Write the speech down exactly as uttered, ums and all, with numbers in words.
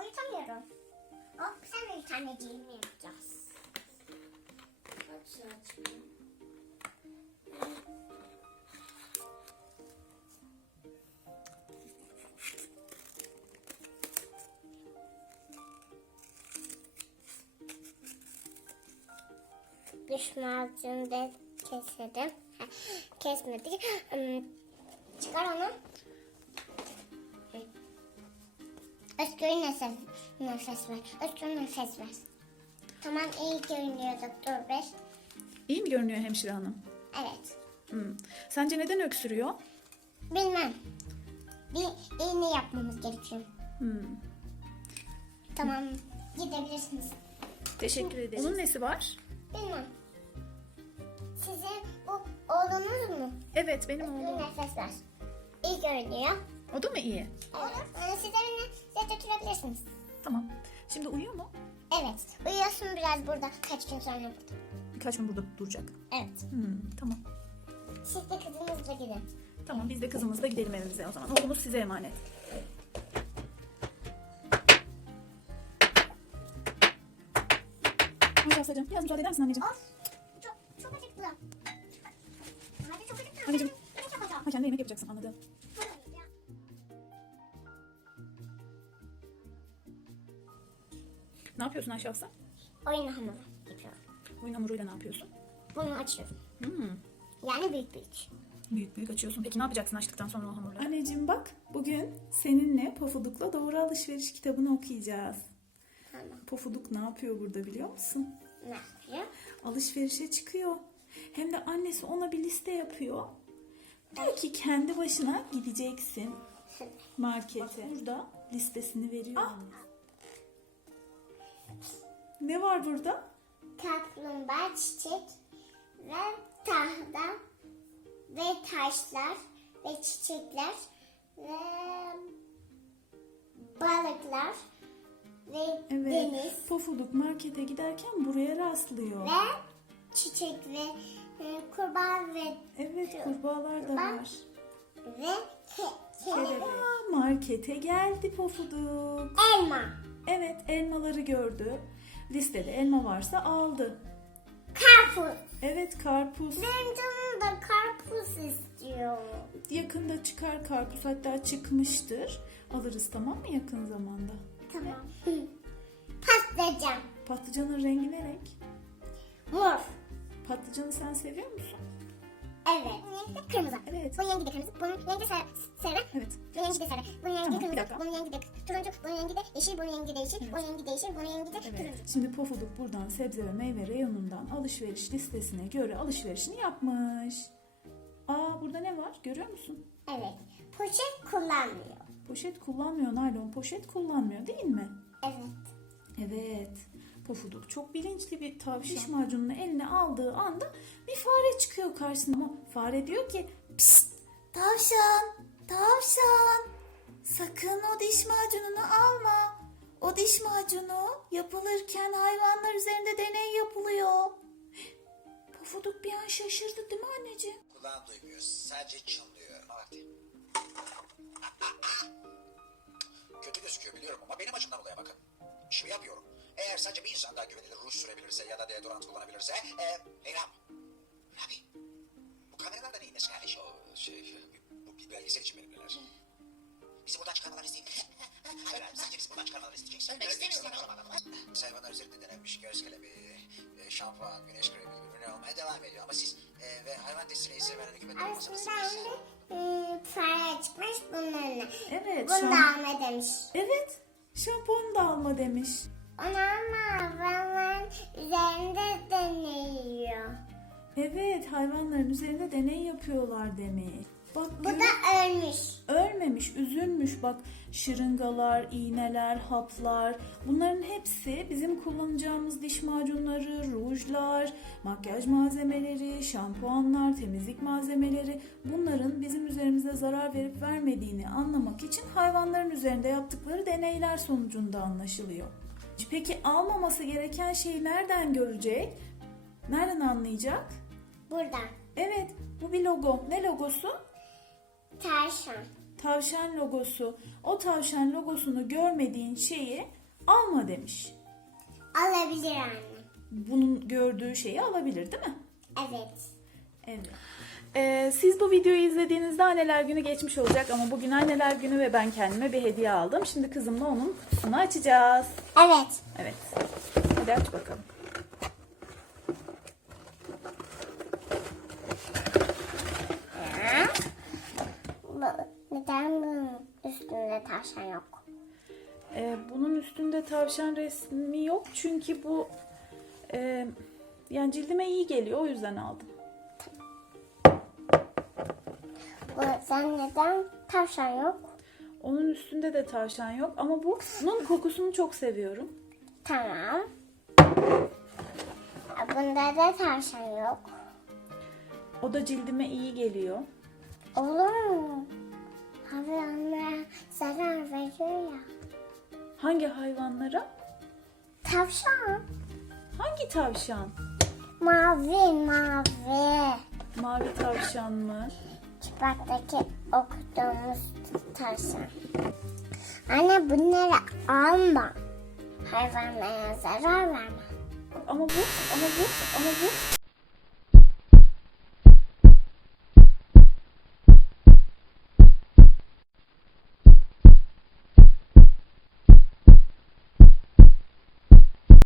uyutamıyorum. Hop sen uyut anneciğim yapacağız. Kaç saat şimdi? Diş macunu da keselim. Ha, kesmedik. Hmm, çıkar onu. Özgür nefes, nefes ver. Özgür nefes ver. Tamam iyi görünüyor doktor bey. İyi mi görünüyor hemşire hanım? Evet. Hmm. Sence neden öksürüyor? Bilmem. Bir iğne yapmamız gerekiyor. Hmm. Tamam gidebilirsiniz. Teşekkür ederim. Onun nesi var? Bilmem. Sizin bu oğlunuz mu? Evet, benim Özgür oğlum. nefes ver. İyi görünüyor. O da mı iyi? Evet. Ee, siz evine size götürebilirsiniz. Tamam. Şimdi uyuyor mu? Evet. Uyuyorsun biraz burada. Kaç gün sonra burada. Birkaç gün burada duracak. Evet. Hmm, tamam. Siz de kızınızla gidin. Tamam, biz de kızımızla gidelim evimize o zaman. Okulumuz size emanet. Hadi Aslı'cığım, biraz müsaade eder misin anneciğim? Of. Çok, çok acıktım. Hadi çok acıktım. Anneciğim. Yemek yapacağım. Ha, kendi yemek yapacaksın, anladım. Ne yapıyorsun Ayşe Aslı? Oyun hamuru yapıyorum. Oyun hamuruyla ne yapıyorsun? Bunu açıyorum. Hmm. Yani büyük büyük. Büyük büyük açıyorsun. Peki ne yapacaksın açtıktan sonra o hamurları? Anneciğim bak, bugün seninle Pofuduk'la Doğru Alışveriş kitabını okuyacağız. Tamam. Pofuduk ne yapıyor burada biliyor musun? Ne yapıyor? Alışverişe çıkıyor. Hem de annesi ona bir liste yapıyor. Diyor ki kendi başına gideceksin markete. Burada listesini veriyor. Ne var burada? Kaplumbağa, çiçek ve tahta ve taşlar ve çiçekler ve balıklar ve Evet. deniz Pofuduk markete giderken buraya rastlıyor. ve çiçek ve e, kurbağa ve Evet, kurbağalar da var. ve ke- kelebek. Aa, markete geldi Pofuduk. Elma. Evet, elmaları gördü. Listede elma varsa aldı. Karpuz. Evet, karpuz. Benim canım da karpuz istiyor. Yakında çıkar karpuz, hatta çıkmıştır. Alırız, tamam mı, yakın zamanda? Tamam. Patlıcan. Patlıcanın rengi ne renk? Mor. Patlıcanı sen seviyor musun? Evet. Bunun rengi de kırmızı. Evet. Bunun rengi de kırmızı. Bunun rengi de sarı. sarı. Evet. Bunun rengi de sarı. Bunun rengi Tamam, bir kırmızı. dakika. Bunun rengi de turuncu. Bunun rengi de yeşil. Bunun rengi de yeşil. Bunun rengi de yeşil. Bunun rengi de Evet. turuncu. Şimdi Pofuduk buradan sebze ve meyve reyonundan alışveriş listesine göre alışverişini yapmış. Aa, burada ne var? Görüyor musun? Evet. Poşet kullanmıyor. Poşet kullanmıyor, naylon poşet kullanmıyor değil mi? Evet. Evet. Pofuduk çok bilinçli bir tavşan. Diş macununu eline aldığı anda bir fare çıkıyor karşısına. Ama fare diyor ki, pişt, tavşan, tavşan, sakın o diş macununu alma. O diş macunu yapılırken hayvanlar üzerinde deney yapılıyor. Pofuduk bir an şaşırdı değil mi anneciğim? Kulağın duymuyor. Sadece çınlıyor. Hadi. Kötü gözüküyor biliyorum ama benim açımdan olaya bakın. İşimi yapıyorum. Eğer sadece bir insan daha güvenilir ruj sürebilirse ya da deodorant kullanabilirse... E, hey Rab. Rabi. Bu kameralardan neyin nesi kardeş? O şey... Bu bir belgesel için benimleler. Bizi buradan çıkarmalarını isteyeyim. Hayır, sadece bizi buradan çıkarmalarını isteyeceksin. Ölmek istemiyorum. Hayvanlar üzerinde denenmiş göz kalemi, e, şampuan, güneş kremi gibi ürünler olmaya devam ediyor. Ama siz e, ve hayvan testine izin veren hükümet olmasanız... Aslında anne fare çıkmış bunun önüne. Evet. Bunu şam- da alma demiş. Evet. Şampuanı da alma demiş. Onu ama hayvanların üzerinde deniyor. Evet, hayvanların üzerinde deney yapıyorlar demek. Bak, Bu gör- da ölmüş. ölmemiş, üzülmüş. Bak, şırıngalar, iğneler, haplar, bunların hepsi bizim kullanacağımız diş macunları, rujlar, makyaj malzemeleri, şampuanlar, temizlik malzemeleri, bunların bizim üzerimize zarar verip vermediğini anlamak için hayvanların üzerinde yaptıkları deneyler sonucunda anlaşılıyor. Peki almaması gereken şeyi nereden görecek? Nereden anlayacak? Burada. Evet, bu bir logo. Ne logosu? Tavşan. Tavşan logosu. O tavşan logosunu görmediğin şeyi alma demiş. Alabilir anne. Bunun gördüğü şeyi alabilir değil mi? Evet. Evet. Ee, siz bu videoyu izlediğinizde anneler günü geçmiş olacak ama bugün anneler günü ve ben kendime bir hediye aldım. Şimdi kızımla onun kutusunu açacağız. Evet. Evet. Hadi aç bakalım. Ya. Bu- Neden bunun üstünde tavşan yok? Ee, bunun üstünde tavşan resmi yok çünkü bu e, yani cildime iyi geliyor, o yüzden aldım. Bu, sen neden tavşan yok? Onun üstünde de tavşan yok ama bu bunun kokusunu çok seviyorum. Tamam. Bunda da tavşan yok. O da cildime iyi geliyor. Olur mu? Hayvanlara zarar veriyor ya. Hangi hayvanlara? Tavşan. Hangi tavşan? Mavi mavi. Mavi tavşan mı? Çıplaktaki okuduğumuz tavşan. Anne bunları alma. Hayvanlara zarar verme. Ama bu, ama bu, ama bu.